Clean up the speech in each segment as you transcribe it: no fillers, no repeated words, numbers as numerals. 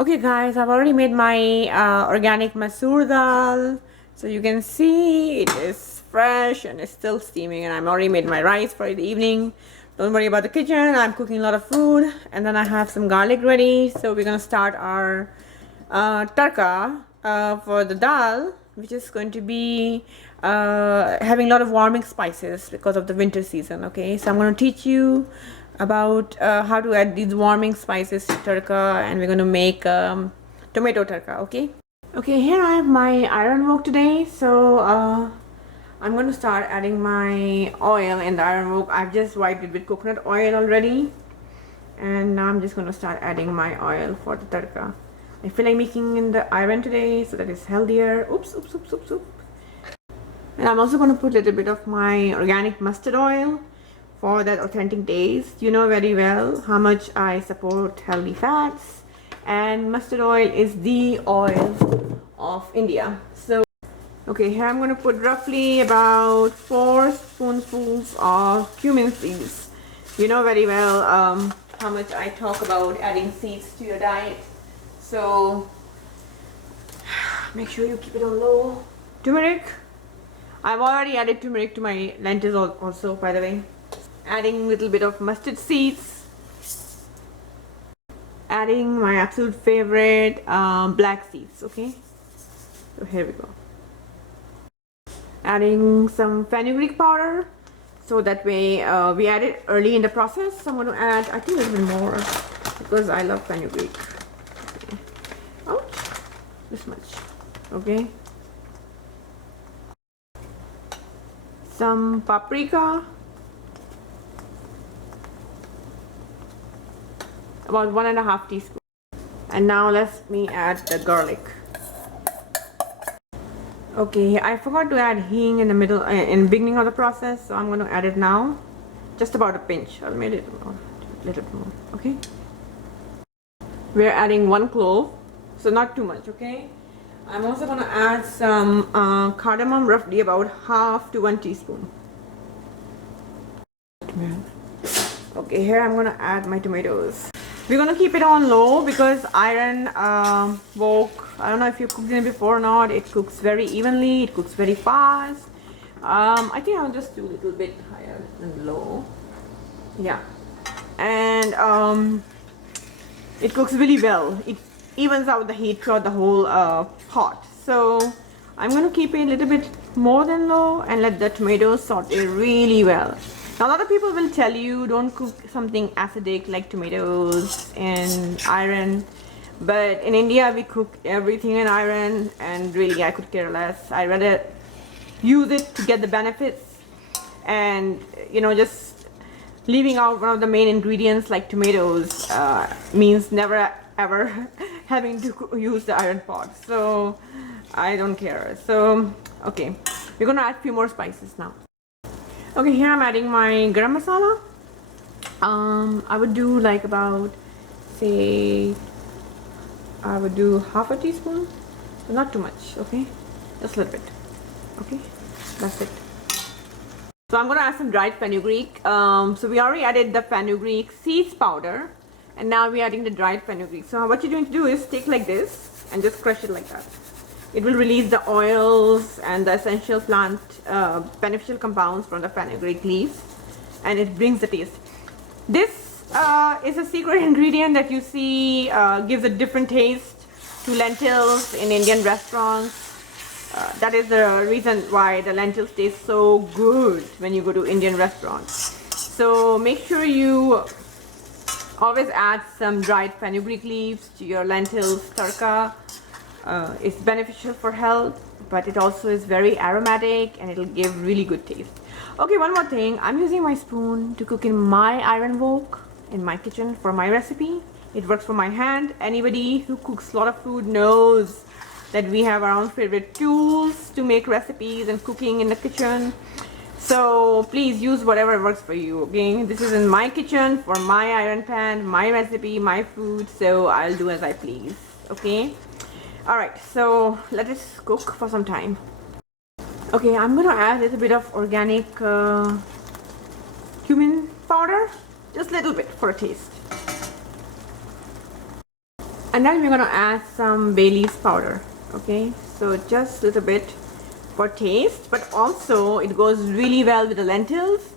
Okay guys, I've already made my organic Masoor Dal. So you can see it is fresh and it's still steaming, and I'm already made my rice for the evening. Don't worry about the kitchen, I'm cooking a lot of food. And then I have some garlic ready. So we're gonna start our tadka for the dal, which is going to be having a lot of warming spices because of the winter season. Okay, so I'm going to teach you about how to add these warming spices to tadka, and we're going to make tomato tadka. Okay, here I have my iron wok today. So I'm going to start adding my oil in the iron wok. I've just wiped it with coconut oil already, and now I'm just going to start adding my oil for the tadka. I feel like making in the iron today so that it's healthier. Oops. And I'm also going to put a little bit of my organic mustard oil for that authentic taste. You know very well how much I support healthy fats, and mustard oil is the oil of India. So okay, here I'm going to put roughly about 4 spoonfuls of cumin seeds. You know very well how much I talk about adding seeds to your diet. So make sure you keep it on low. Turmeric. I've already added turmeric to my lentils also, by the way. Adding a little bit of mustard seeds. Adding my absolute favorite black seeds. Okay, so here we go. Adding some fenugreek powder, so that way we add it early in the process. So I'm going to add, I think, a little bit more because I love fenugreek. Ouch, this much. Okay, some paprika, about 1.5 teaspoons. And now let me add the garlic. Okay, I forgot to add hing in the middle, in the beginning of the process, so I'm going to add it now. Just about a pinch. I'll make it a little bit more. Okay, we're adding 1 clove, so not too much. Okay, I'm also going to add some cardamom, roughly about 1/2 to 1 teaspoon. Okay, here I'm going to add my tomatoes. We're going to keep it on low because iron wok, I don't know if you've cooked it before or not, it cooks very evenly, it cooks very fast. I think I'll just do a little bit higher than low. Yeah, and it cooks really well. It evens out the heat throughout the whole pot. So I'm going to keep it a little bit more than low and let the tomatoes saute really well. Now, a lot of people will tell you don't cook something acidic like tomatoes in iron, but in India we cook everything in iron, and really I could care less. I rather use it to get the benefits, and you know, just leaving out one of the main ingredients like tomatoes means never ever having to use the iron pot. So I don't care. So okay, we're gonna add a few more spices now. Okay, here I'm adding my Garam Masala. I would do like about, say, I would do 1/2 teaspoon, so not too much. Okay, just a little bit. Okay, that's it. So I'm gonna add some dried fenugreek. So we already added the fenugreek seeds powder, and now we're adding the dried fenugreek. So what you're going to do is take like this and just crush it like that. It will release the oils and the essential plant beneficial compounds from the fenugreek leaves, and it brings the taste. This is a secret ingredient that you see gives a different taste to lentils in Indian restaurants. That is the reason why the lentils taste so good when you go to Indian restaurants. So make sure you always add some dried fenugreek leaves to your lentils tadka. It's beneficial for health, but it also is very aromatic and it'll give really good taste. Okay, one more thing. I'm using my spoon to cook in my iron wok in my kitchen for my recipe. It works for my hand. Anybody who cooks a lot of food knows that we have our own favorite tools to make recipes and cooking in the kitchen. So please use whatever works for you. Okay, this is in my kitchen for my iron pan, my recipe, my food, so I'll do as I please. Okay, alright, so let us cook for some time. Okay, I'm gonna add a little bit of organic cumin powder, just a little bit for a taste. And then we're going to add some bay leaf powder. Okay, so just a little bit for taste, but also it goes really well with the lentils,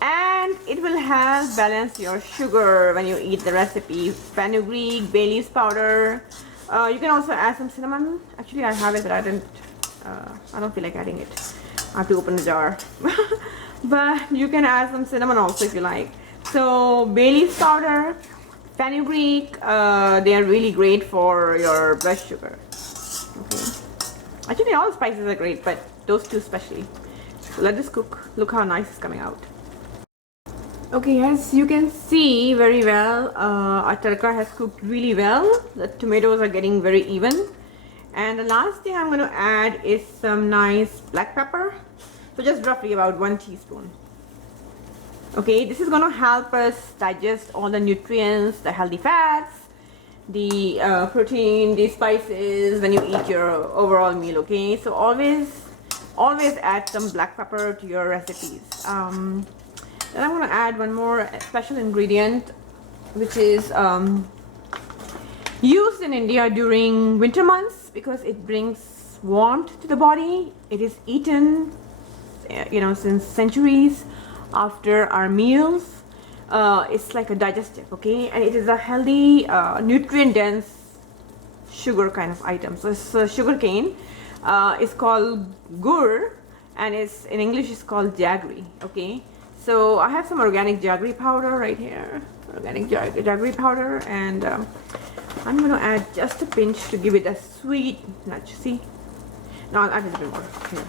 and it will help balance your sugar when you eat the recipe. Fenugreek, bay leaf powder. You can also add some cinnamon. Actually, I have it, but I don't feel like adding it. I have to open the jar. But you can add some cinnamon also if you like. So bay leaf powder, fenugreek, they are really great for your blood sugar. Okay. Actually, all spices are great, but those two especially. So let this cook. Look how nice it's coming out. Okay, as you can see very well, our tadka has cooked really well. The tomatoes are getting very even. And the last thing I'm going to add is some nice black pepper. So just roughly about 1 teaspoon. Okay, this is going to help us digest all the nutrients, the healthy fats, the protein, the spices when you eat your overall meal. Okay, so always add some black pepper to your recipes. Then I'm going to add one more special ingredient, which is used in India during winter months because it brings warmth to the body. It is eaten, since centuries after our meals. It's like a digestive, okay, and it is a healthy, nutrient dense sugar kind of item. So it's sugar cane. It's called gur, and it's in English it's called jaggery. Okay, so I have some organic jaggery powder right here, organic jaggery powder, and I'm going to add just a pinch to give it a sweet nudge. See, now I'll add a little bit more here.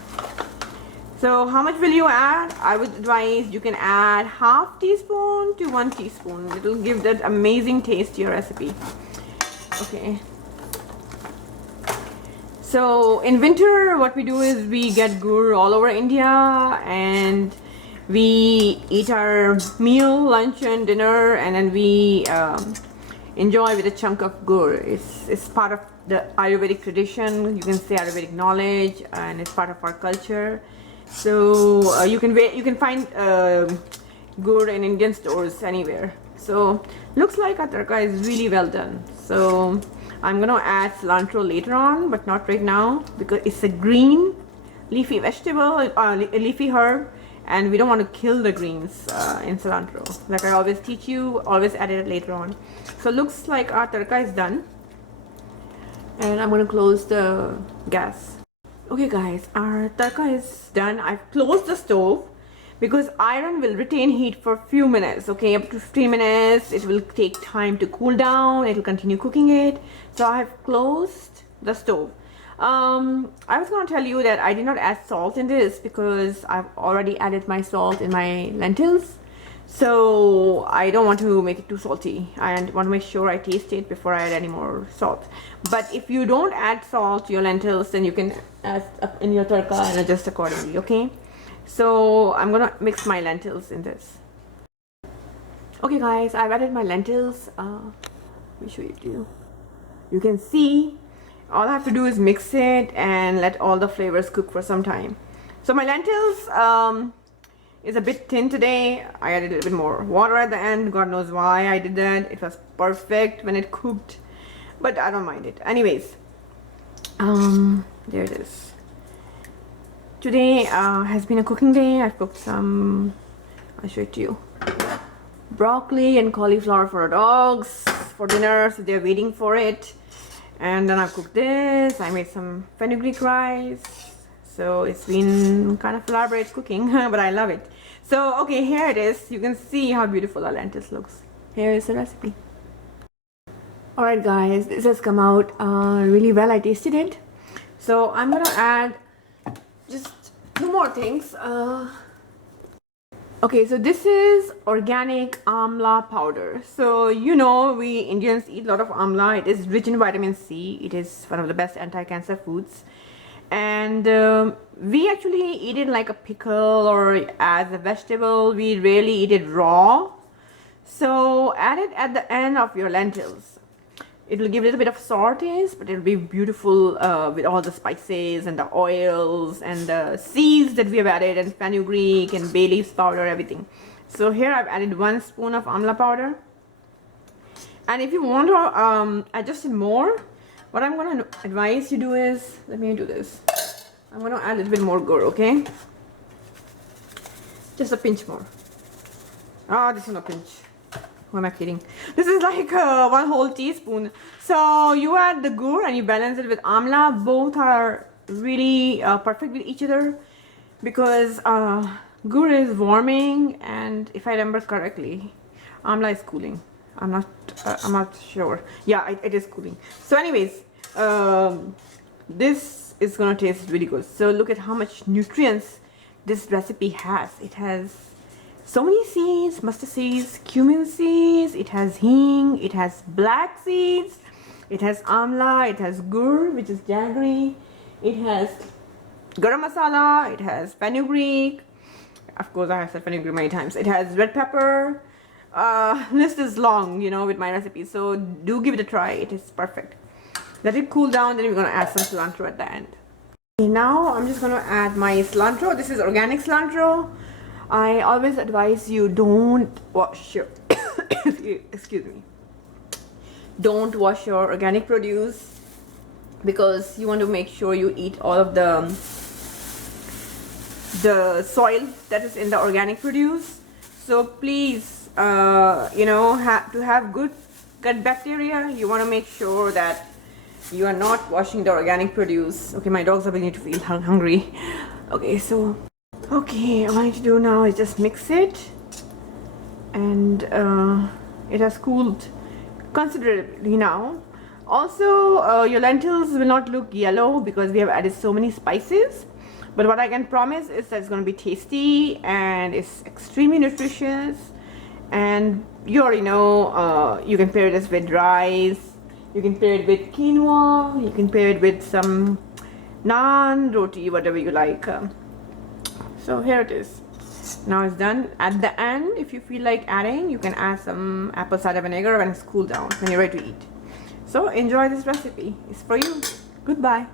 So how much will you add? I would advise you can add half teaspoon to 1 teaspoon. It will give that amazing taste to your recipe. Okay. So in winter, what we do is we get gur all over India, and we eat our meal, lunch and dinner, and then we enjoy with a chunk of gur. It's part of the Ayurvedic tradition. You can say Ayurvedic knowledge, and it's part of our culture. So you can find gur in Indian stores anywhere. So looks like our tadka is really well done. So I'm gonna add cilantro later on, but not right now because it's a green leafy vegetable, leafy herb, and we don't want to kill the greens in cilantro. Like I always teach you, always add it later on. So looks like our tadka is done, and I'm gonna close the gas. Okay guys, our tadka is done. I've closed the stove because iron will retain heat for a few minutes, okay, up to 15 minutes. It will take time to cool down. It will continue cooking it. So I have closed the stove. I was going to tell you that I did not add salt in this because I've already added my salt in my lentils. So I don't want to make it too salty. I want to make sure I taste it before I add any more salt. But if you don't add salt to your lentils, then you can add up in your tadka and adjust accordingly, okay? So I'm gonna mix my lentils in this. Okay guys, I've added my lentils. Let me show you to you. You can see all I have to do is mix it and let all the flavors cook for some time. So my lentils is a bit thin today. I added a little bit more water at the end. God knows why I did that. It was perfect when it cooked, but I don't mind it. Anyways, there it is. Today has been a cooking day. I've cooked some, I'll show it to you, broccoli and cauliflower for our dogs for dinner, so they're waiting for it. And then I've cooked this. I made some fenugreek rice. So it's been kind of elaborate cooking, but I love it. So okay, here it is. You can see how beautiful our lentils looks. Here is the recipe. Alright guys, this has come out really well. I tasted it. So I'm gonna add just 2 more things. Okay, so this is organic amla powder. So we Indians eat a lot of amla. It is rich in vitamin C. It is one of the best anti-cancer foods. And we actually eat it like a pickle or as a vegetable. We rarely eat it raw. So add it at the end of your lentils. It will give a little bit of sour taste, but it will be beautiful with all the spices and the oils and the seeds that we have added, and fenugreek and bay leaf powder, everything. So here I've added 1 spoon of amla powder. And if you want to adjust it more, what I'm going to advise you do is, let me do this. I'm going to add a little bit more gur, okay? Just a pinch more. Ah, this is not a pinch. Who am I kidding? This is like 1 whole teaspoon. So you add the gur and you balance it with amla. Both are really perfect with each other because gur is warming, and if I remember correctly, amla is cooling. I'm not sure. Yeah, it is cooling. So anyways, this is gonna taste really good. So look at how much nutrients this recipe has. It has so many seeds: mustard seeds, cumin seeds, it has hing, it has black seeds, it has amla, it has gur, which is jaggery, it has garam masala, it has fenugreek. Of course, I have said fenugreek many times. It has red pepper. List is long, you know, with my recipes. So do give it a try. It is perfect. Let it cool down. Then we're gonna add some cilantro at the end. Okay, now I'm just gonna add my cilantro. This is organic cilantro. I always advise you, don't wash your excuse me. Don't wash your organic produce, because you want to make sure you eat all of the soil that is in the organic produce. So please, you know, to have good gut bacteria, you want to make sure that you are not washing the organic produce. Okay, my dogs are beginning to feel hungry. Okay, so all I need to do now is just mix it, and it has cooled considerably now. Also, your lentils will not look yellow because we have added so many spices. But what I can promise is that it's going to be tasty and it's extremely nutritious. And you already know, you can pair this with rice, you can pair it with quinoa, you can pair it with some naan, roti, whatever you like. So here it is. Now it's done. At the end, if you feel like adding, you can add some apple cider vinegar when it's cooled down, when you're ready to eat. So enjoy this recipe. It's for you. Goodbye.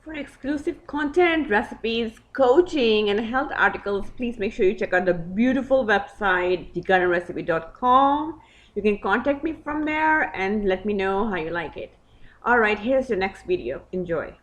For exclusive content, recipes, coaching, and health articles, please make sure you check out the beautiful website, thegardenrecipe.com. You can contact me from there and let me know how you like it. Alright, here's your next video. Enjoy.